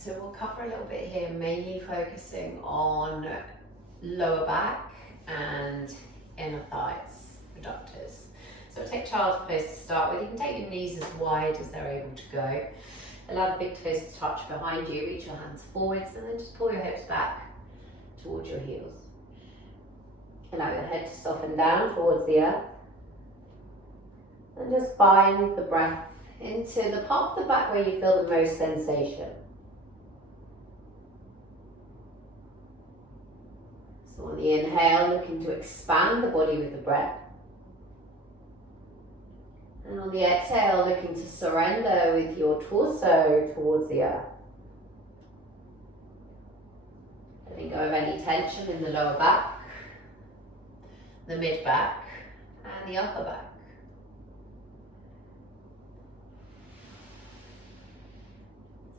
So we'll cover a little bit here, mainly focusing on lower back and inner thighs, adductors. So we'll take child's pose to start with. You can take your knees as wide as they're able to go. Allow the big toes to touch behind you, reach your hands forwards, and then just pull your hips back towards your heels. Allow your head to soften down towards the earth. And just find the breath into the part of the back where you feel the most sensation. So on the inhale, looking to expand the body with the breath. And on the exhale, looking to surrender with your torso towards the earth. Letting go of any tension in the lower back, the mid back, and the upper back.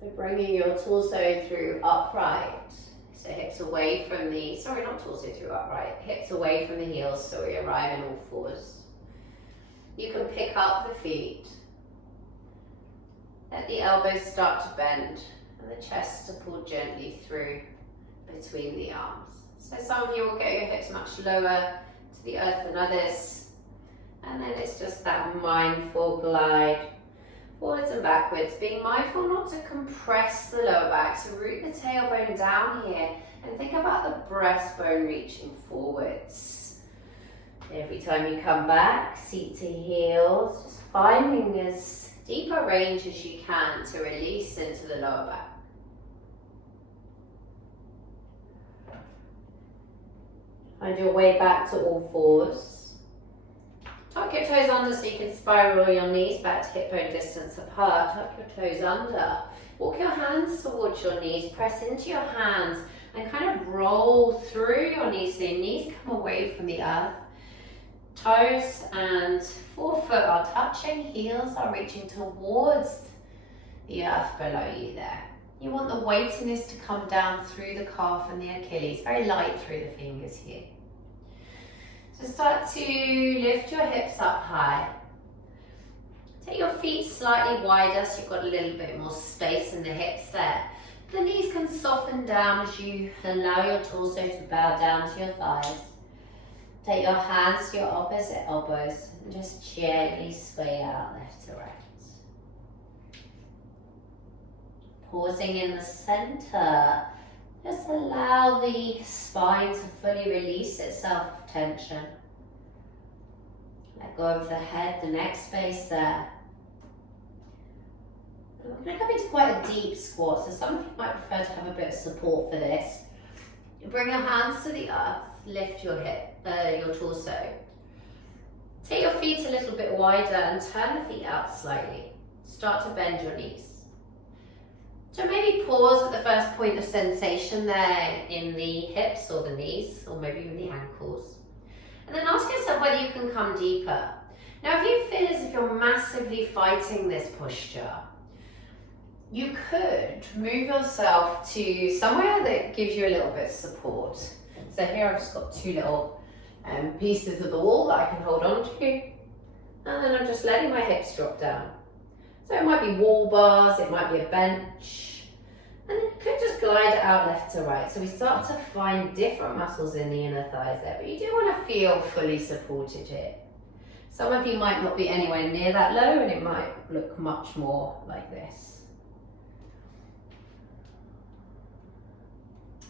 So bringing your torso through upright. So hips away from the, not torso through upright, hips away from the heels so we arrive in all fours. You can pick up the feet. Let the elbows start to bend and the chest to pull gently through between the arms. So some of you will get your hips much lower to the earth than others. And then it's just that mindful glide forwards and backwards, being mindful not to compress the lower back. So root the tailbone down here and think about the breastbone reaching forwards. Every time you come back, seat to heels, just finding as deep a range as you can to release into the lower back. Find your way back to all fours. Tuck your toes under so you can spiral your knees back to hip bone distance apart. Tuck your toes under. Walk your hands towards your knees. Press into your hands and kind of roll through your knees so your knees come away from the earth. Toes and forefoot are touching. Heels are reaching towards the earth below you there. You want the weightiness to come down through the calf and the Achilles. Very light through the fingers here. So start to lift your hips up high. Take your feet slightly wider so you've got a little bit more space in the hips there. The knees can soften down as you allow your torso to bow down to your thighs. Take your hands to your opposite elbows and just gently sway out left to right. Pausing in the center. Just allow the spine to fully release itself of tension. Let go of the head, the neck space there. And we're going to come into quite a deep squat, so some of you might prefer to have a bit of support for this. You bring your hands to the earth, lift your hip, your torso. Take your feet a little bit wider and turn the feet out slightly. Start to bend your knees. So maybe pause at the first point of sensation there in the hips or the knees, or maybe even the ankles. And then ask yourself whether you can come deeper. Now, if you feel as if you're massively fighting this posture, you could move yourself to somewhere that gives you a little bit of support. So here I've just got two little pieces of the wall that I can hold on to. And then I'm just letting my hips drop down. So it might be wall bars, it might be a bench, and then you could just glide it out left to right. So we start to find different muscles in the inner thighs there, but you do want to feel fully supported here. Some of you might not be anywhere near that low, and it might look much more like this.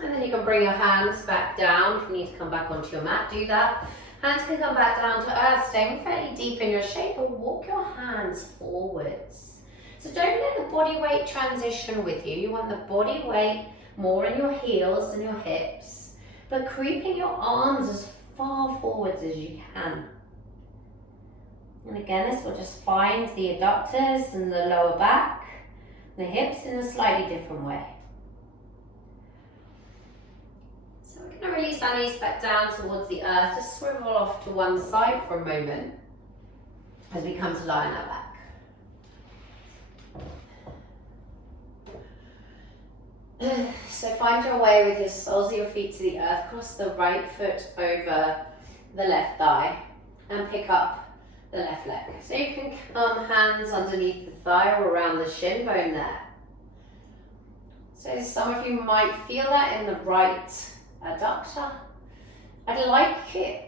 And then you can bring your hands back down. If you need to come back onto your mat, do that. Hands can come back down to earth, staying fairly deep in your shape, but walk your hands forwards. So don't let the body weight transition with you. You want the body weight more in your heels than your hips, but creeping your arms as far forwards as you can. And again, this will just find the adductors and the lower back, the hips in a slightly different way. So we're going to release our knees back down towards the earth, just swivel off to one side for a moment as we come to lie on our back. So find your way with your soles of your feet to the earth, cross the right foot over the left thigh and pick up the left leg. So you can come hands underneath the thigh or around the shin bone there. So some of you might feel that in the right adductor. I'd like it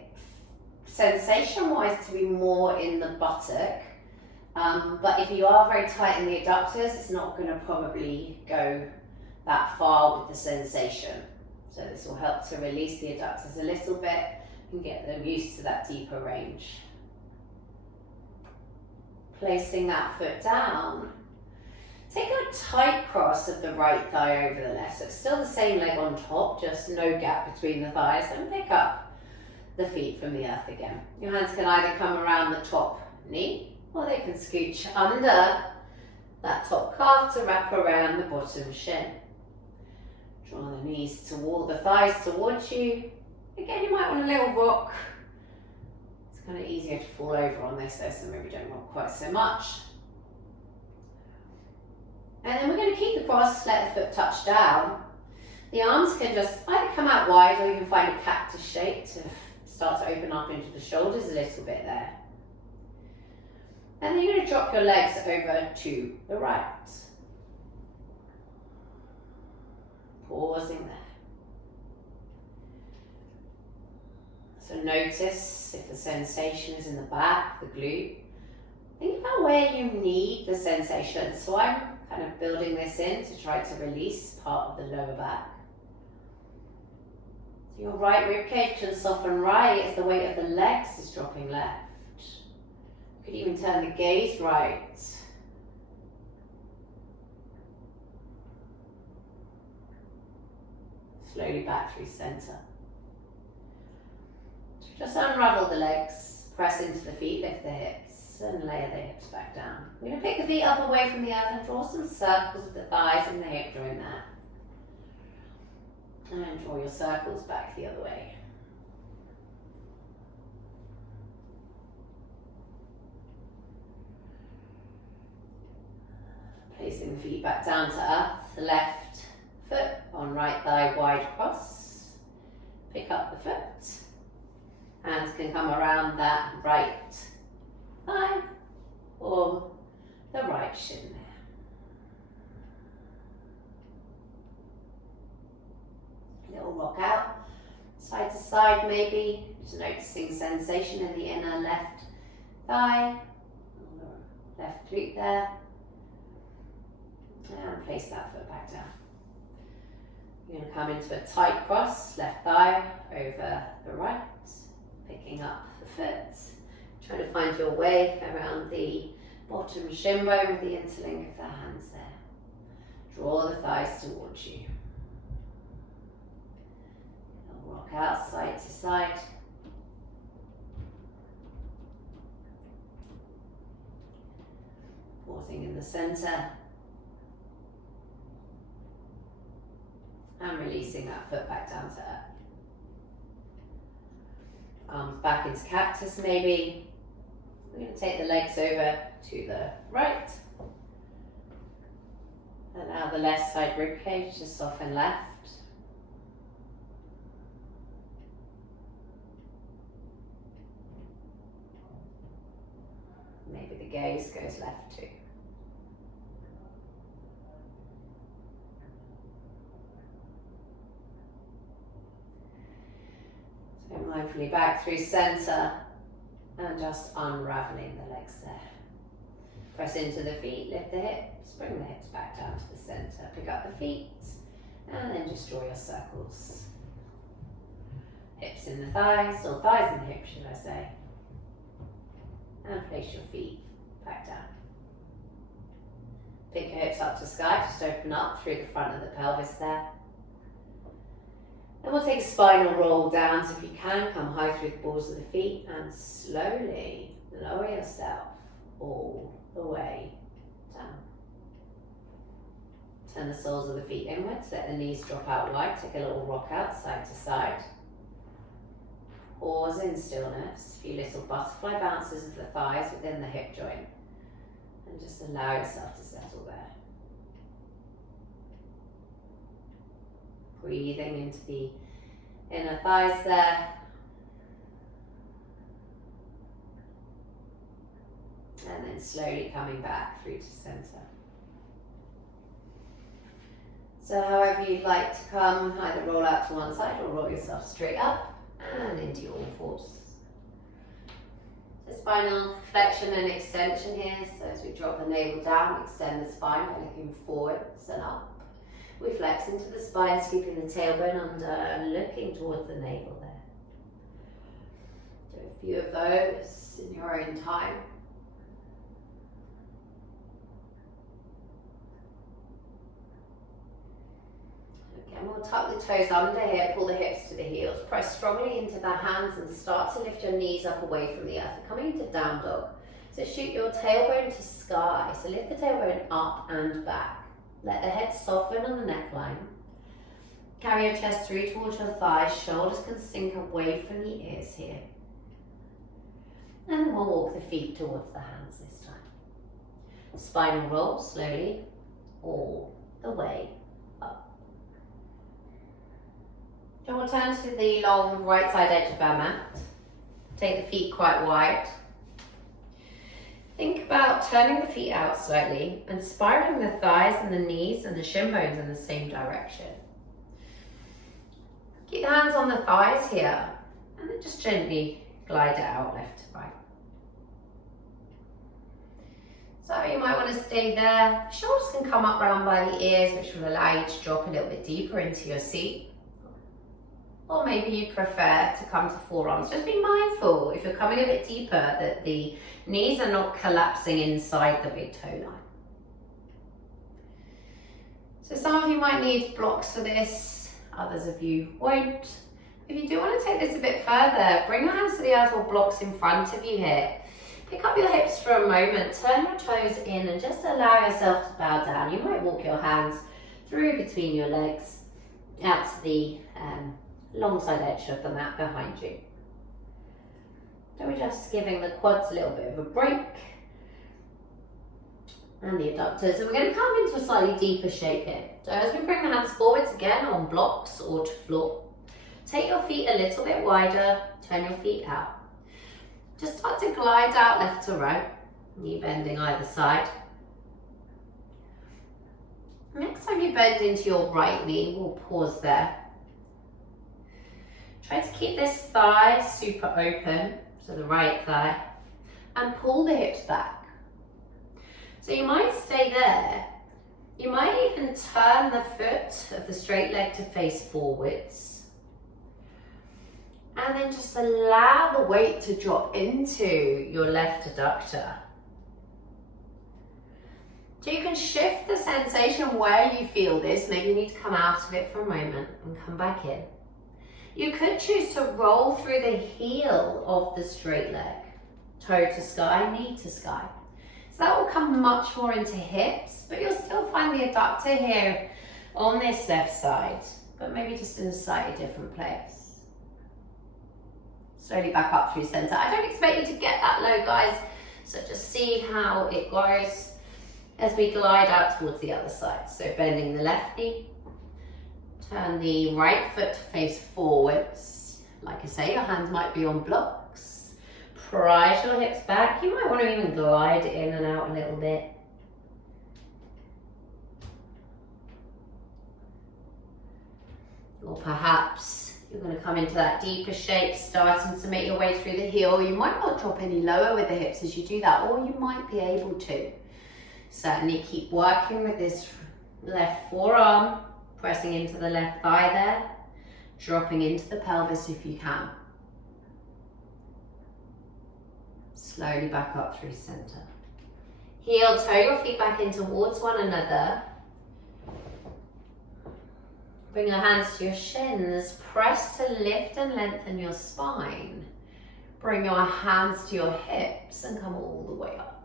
sensation-wise to be more in the buttock, but if you are very tight in the adductors, it's not going to probably go that far with the sensation. So this will help to release the adductors a little bit and get them used to that deeper range. Placing that foot down, take a tight cross of the right thigh over the left, so it's still the same leg on top, just no gap between the thighs, and pick up the feet from the earth again. Your hands can either come around the top knee, or they can scooch under that top calf to wrap around the bottom shin. Draw the knees toward the thighs towards you. Again, you might want a little rock. It's kind of easier to fall over on this though, so maybe don't rock quite so much. And then we're going to keep the cross, let the foot touch down. The arms can just either come out wide, or you can find a cactus shape to start to open up into the shoulders a little bit there. And then you're going to drop your legs over to the right. Pausing there. So notice if the sensation is in the back, the glute. Think about where you need the sensation. So I'm kind of building this in to try to release part of the lower back. So your right rib cage can soften right as the weight of the legs is dropping left. You could even turn the gaze right. Slowly back through center. Just unravel the legs, press into the feet, lift the hips, and layer the hips back down. We're going to pick the feet up away from the earth and draw some circles with the thighs and the hip joint there. And draw your circles back the other way. Placing the feet back down to earth, the left foot on right thigh wide cross. Pick up the foot. Hands can come around that right thigh or the right shin there. Little rock out, side to side maybe, just noticing sensation in the inner left thigh, left glute there. And place that foot back down. You're going to come into a tight cross, left thigh over the right, picking up the foot, trying to find your way around the bottom shin bone with the interlink of the hands there. Draw the thighs towards you. Rock out side to side. Pausing in the center. And releasing that foot back down to earth. Arms back into cactus maybe. We're going to take the legs over to the right. Allow the left side rib cage to soften left. Maybe the gaze goes left too. So mindfully back through center and just unraveling the legs there. Press into the feet, lift the hips, bring the hips back down to the center. Pick up the feet and then just draw your circles. Hips in the thighs, or thighs in the hips should I say. And place your feet back down. Pick your hips up to sky, just open up through the front of the pelvis there. Then we'll take a spinal roll down, so if you can, come high through the balls of the feet and slowly lower yourself all the way down. Turn the soles of the feet inwards, let the knees drop out wide, take a little rock out side to side. Pause in stillness, a few little butterfly bounces of the thighs within the hip joint, and just allow yourself to settle there. Breathing into the inner thighs there. And then slowly coming back through to center. So however you'd like to come, either roll out to one side or roll yourself straight up and into your all fours. So spinal flexion and extension here. So as we drop the navel down, extend the spine by looking forwards and up. We flex into the spine, sweeping the tailbone under and looking towards the navel there. Do a few of those in your own time. Again, we'll tuck the toes under here, pull the hips to the heels, press strongly into the hands and start to lift your knees up away from the earth. We're coming into down dog. So shoot your tailbone to sky. So lift the tailbone up and back. Let the head soften on the neckline. Carry your chest through towards your thighs. Shoulders can sink away from the ears here. And then we'll walk the feet towards the hands this time. Spinal roll slowly all the way up. So we'll turn to the long right side edge of our mat. Take the feet quite wide. Think about turning the feet out slightly and spiraling the thighs and the knees and the shin bones in the same direction. Keep the hands on the thighs here and then just gently glide it out left to right. So you might want to stay there. Shoulders can come up round by the ears, which will allow you to drop a little bit deeper into your seat. Or maybe you prefer to come to forearms. Just be mindful, if you're coming a bit deeper, that the knees are not collapsing inside the big toe line. So some of you might need blocks for this, others of you won't. If you do want to take this a bit further, bring your hands to the earth or blocks in front of you here. Pick up your hips for a moment, turn your toes in and just allow yourself to bow down. You might walk your hands through between your legs out to the long side edge of the mat behind you. So we're just giving the quads a little bit of a break and the adductors. So we're going to come into a slightly deeper shape here. So as we bring the hands forwards again on blocks or to floor, take your feet a little bit wider, turn your feet out. Just start to glide out left to right, knee bending either side. Next time you bend into your right knee, we'll pause there. Try to keep this thigh super open, so the right thigh, and pull the hips back. So you might stay there. You might even turn the foot of the straight leg to face forwards. And then just allow the weight to drop into your left adductor. So you can shift the sensation where you feel this. Maybe you need to come out of it for a moment and come back in. You could choose to roll through the heel of the straight leg, toe to sky, knee to sky. So that will come much more into hips, but you'll still find the adductor here on this left side, but maybe just in a slightly different place. Slowly back up through center. I don't expect you to get that low, guys, so just see how it goes as we glide out towards the other side. So bending the left knee. Turn the right foot to face forwards. Like I say, your hands might be on blocks. Prise your hips back. You might want to even glide in and out a little bit. Or perhaps you're going to come into that deeper shape, starting to make your way through the heel. You might not drop any lower with the hips as you do that, or you might be able to. Certainly keep working with this left forearm. Pressing into the left thigh there, dropping into the pelvis if you can. Slowly back up through center. Heel, toe your feet back in towards one another. Bring your hands to your shins. Press to lift and lengthen your spine. Bring your hands to your hips and come all the way up.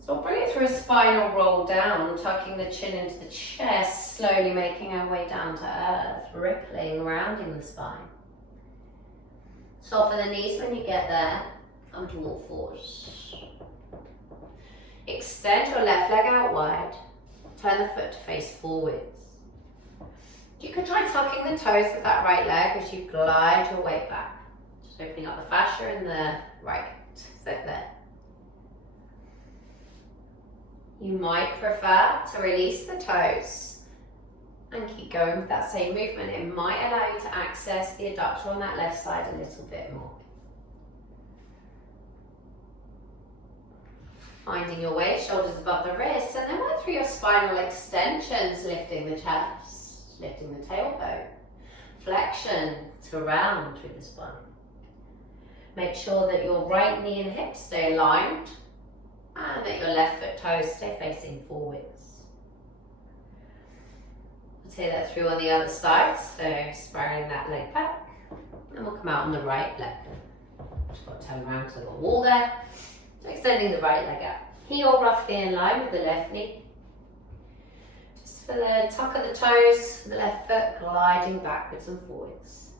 So we'll bring it through a spinal roll down, tucking the chin into the chest, slowly making our way down to earth, rippling, rounding the spine. Soften the knees when you get there. Come to all fours. Extend your left leg out wide. Turn the foot to face forwards. You could try tucking the toes of that right leg as you glide your way back. Just opening up the fascia in the right foot there. You might prefer to release the toes and keep going with that same movement. It might allow you to access the adductor on that left side a little bit more. Finding your way, shoulders above the wrists, and then work through your spinal extensions, lifting the chest, lifting the tailbone. Flexion to round through the spine. Make sure that your right knee and hip stay aligned, and that your left foot toes stay facing forwards. We'll take that through on the other side, so spiraling that leg back, and we'll come out on the right leg. Just got to turn around because I've got a wall there. So extending the right leg out. Heel roughly in line with the left knee. Just for the tuck of the toes, the left foot gliding backwards and forwards.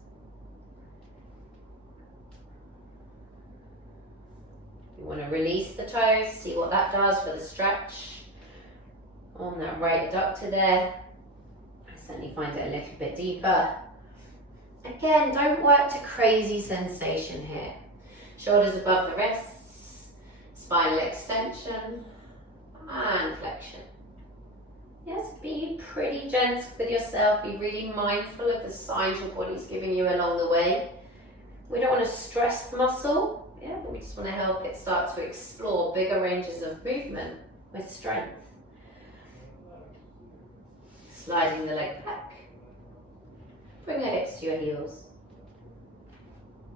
You want to release the toes, see what that does for the stretch on that right adductor there. I certainly find it a little bit deeper. Again, don't work to crazy sensation here. Shoulders above the wrists, spinal extension and flexion. Yes, be pretty gentle with yourself. Be really mindful of the signs your body's giving you along the way. We don't want to stress the muscle. Yeah, but we just want to help it start to explore bigger ranges of movement with strength. Sliding the leg back. Bring your hips to your heels.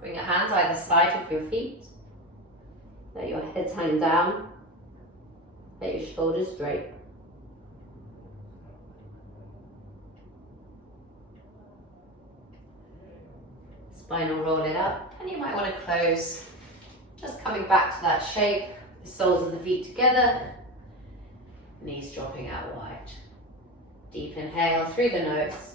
Bring your hands either side of your feet. Let your head hang down. Let your shoulders drape. Spine will roll it up, and you might want to close. Just coming back to that shape, the soles of the feet together, knees dropping out wide. Deep inhale through the nose.